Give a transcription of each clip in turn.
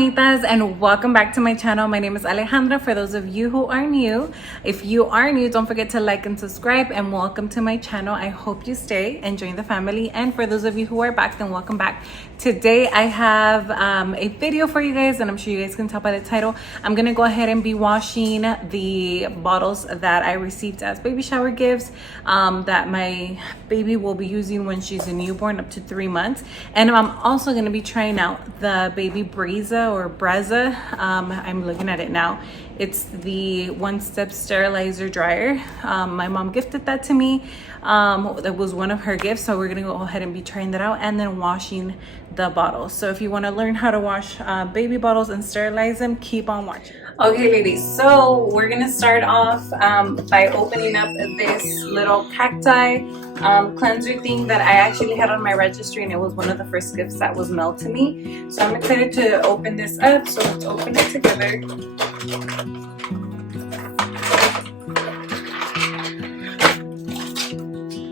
Bonitas, and welcome back to my channel. My name is Alejandra. For those of you who are new, if you are new, don't forget to like and subscribe, and welcome to my channel. I hope you stay and join the family. And for those of you who are back, then welcome back. Today I have a video for you guys, and I'm sure you guys can tell by the title. I'm gonna go ahead and be washing the bottles that I received as baby shower gifts that my baby will be using when she's a newborn up to 3 months. And I'm also gonna be trying out the baby Brezza or Brezza. I'm looking at it now. It's the one-step sterilizer dryer. My mom gifted that to me. That was one of her gifts, so we're gonna go ahead and be trying that out and then washing the bottles. So if you want to learn how to wash baby bottles and sterilize them, keep on watching. Okay, ladies, so we're gonna start off by opening up this little cacti cleanser thing that I actually had on my registry, and it was one of the first gifts that was mailed to me. So I'm excited to open this up, so let's open it together.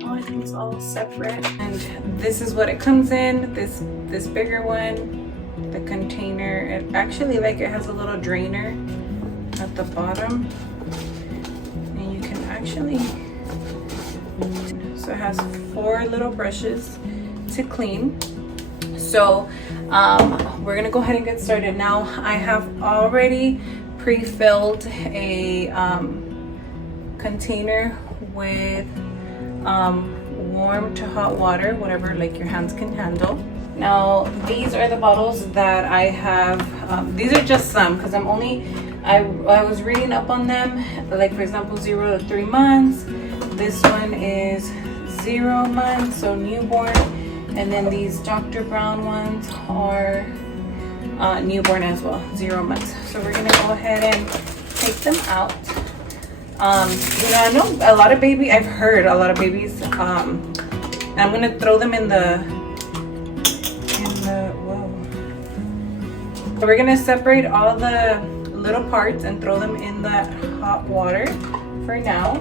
Oh, I think it's all separate. And this is what it comes in, this bigger one, the container. It actually, it has a little drainer at the bottom, and you can actually, so it has 4 little brushes to clean. So we're gonna go ahead and get started. Now I have already pre-filled a container with warm to hot water, whatever your hands can handle. Now these are the bottles that I have. These are just some because I was reading up on them, like for example 0 to 3 months. This one is 0 months, so newborn. And then these Dr. Brown ones are newborn as well, 0 months. So we're gonna go ahead and take them out. I know a lot of I've heard a lot of babies, I'm gonna throw them in the, whoa. So we're gonna separate all the little parts and throw them in that hot water for now.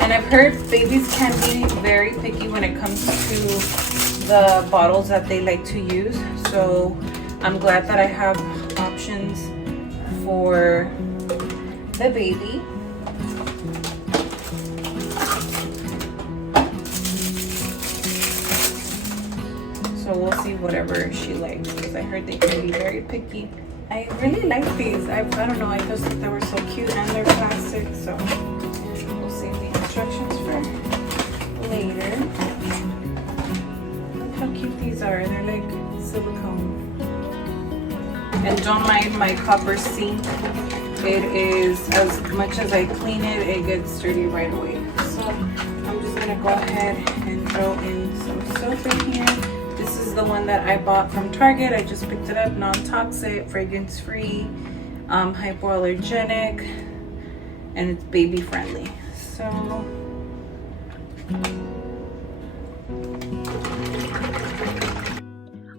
And I've heard babies can be very picky when it comes to the bottles that they like to use. So I'm glad that I have options for the baby. So we'll see whatever she likes, because I heard they can be very picky. I really like these. I don't know, I just thought they were so cute, and they're plastic, so we'll save the instructions for later. Look how cute these are. They're like silicone. And don't mind my copper sink. It is, as much as I clean it, it gets dirty right away. So I'm just gonna go ahead and throw in some soap in here. This is the one that I bought from Target. I just picked it up, non-toxic, fragrance-free, hypoallergenic, and it's baby friendly. So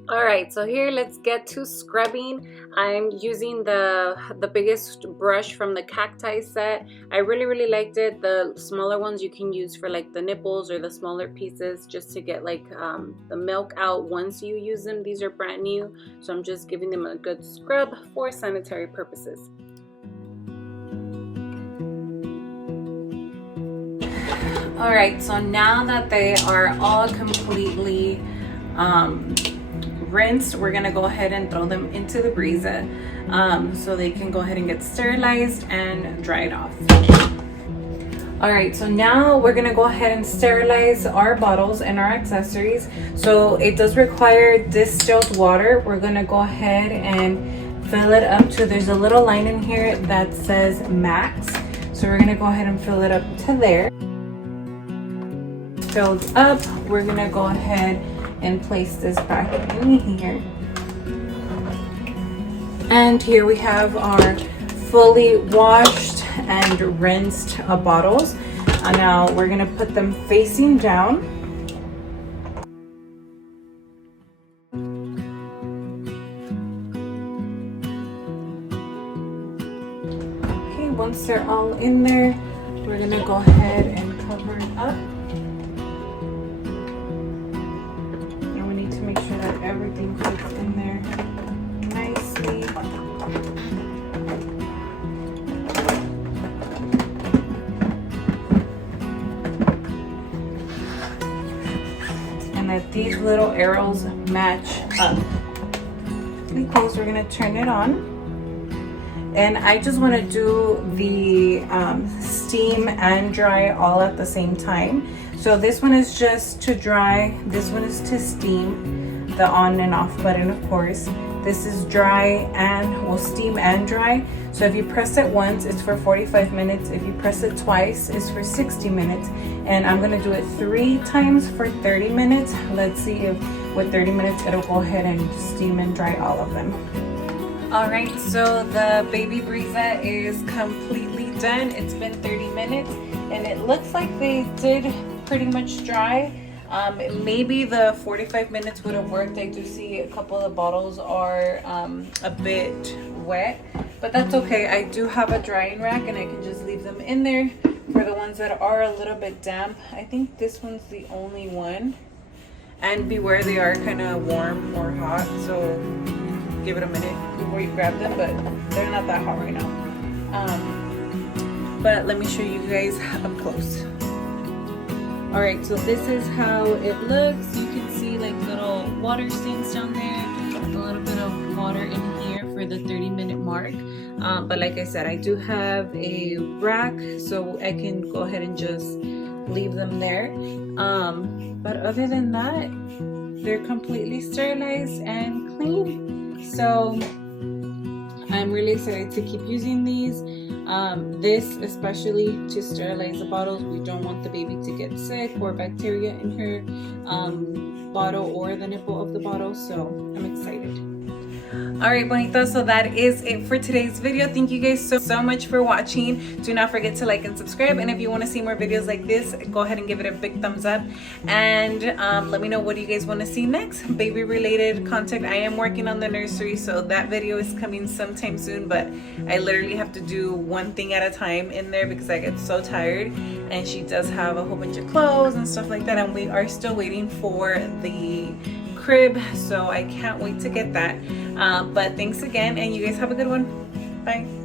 all right, so here let's get to scrubbing. I'm using the biggest brush from the cacti set. I really liked it. The smaller ones you can use for the nipples or the smaller pieces, just to get the milk out once you use them. These are brand new, so I'm just giving them a good scrub for sanitary purposes. All right, so now that they are all completely rinsed, we're gonna go ahead and throw them into the Brezza so they can go ahead and get sterilized and dried off. All right, so now we're gonna go ahead and sterilize our bottles and our accessories. So it does require distilled water. We're gonna go ahead and fill it up to, there's a little line in here that says max. So we're gonna go ahead and fill it up to there. Filled up, we're gonna go ahead and place this back in here. And here we have our fully washed and rinsed bottles. Now we're gonna put them facing down. Okay, once they're all in there, we're gonna go ahead and cover it up. everything fits in there nicely. And that these little arrows match up. Close, we're gonna turn it on. And I just want to do the steam and dry all at the same time. So this one is just to dry, this one is to steam, the on and off button of course. This is dry and will steam and dry. So if you press it once, it's for 45 minutes. If you press it twice, it's for 60 minutes. And I'm gonna do it 3 times for 30 minutes. Let's see if with 30 minutes, it'll go ahead and steam and dry all of them. All right, so the baby Brezza is completely done. It's been 30 minutes and it looks like they did pretty much dry. Maybe the 45 minutes would have worked. I do see a couple of the bottles are a bit wet, but that's okay. I do have a drying rack and I can just leave them in there for the ones that are a little bit damp. I think this one's the only one. And beware, they are kind of warm or hot, so give it a minute before you grab them, but they're not that hot right now. But let me show you guys up close. All right, so this is how it looks. You can see like little water stains down there, a little bit of water in here for the 30-minute mark. But like I said, I do have a rack, so I can go ahead and just leave them there. But other than that, they're completely sterilized and clean. So I'm really excited to keep using these. This especially to sterilize the bottles. We don't want the baby to get sick or bacteria in her bottle or the nipple of the bottle. So I'm excited. All right, Bonitas, so that is it for today's video. Thank you guys so much for watching. Do not forget to like and subscribe, and if you want to see more videos like this, go ahead and give it a big thumbs up, and let me know what do you guys want to see next. Baby related content. I am working on the nursery, so that video is coming sometime soon, but I literally have to do one thing at a time in there because I get so tired, and she does have a whole bunch of clothes and stuff like that, and we are still waiting for the crib, so I can't wait to get that. But thanks again, and you guys have a good one. Bye.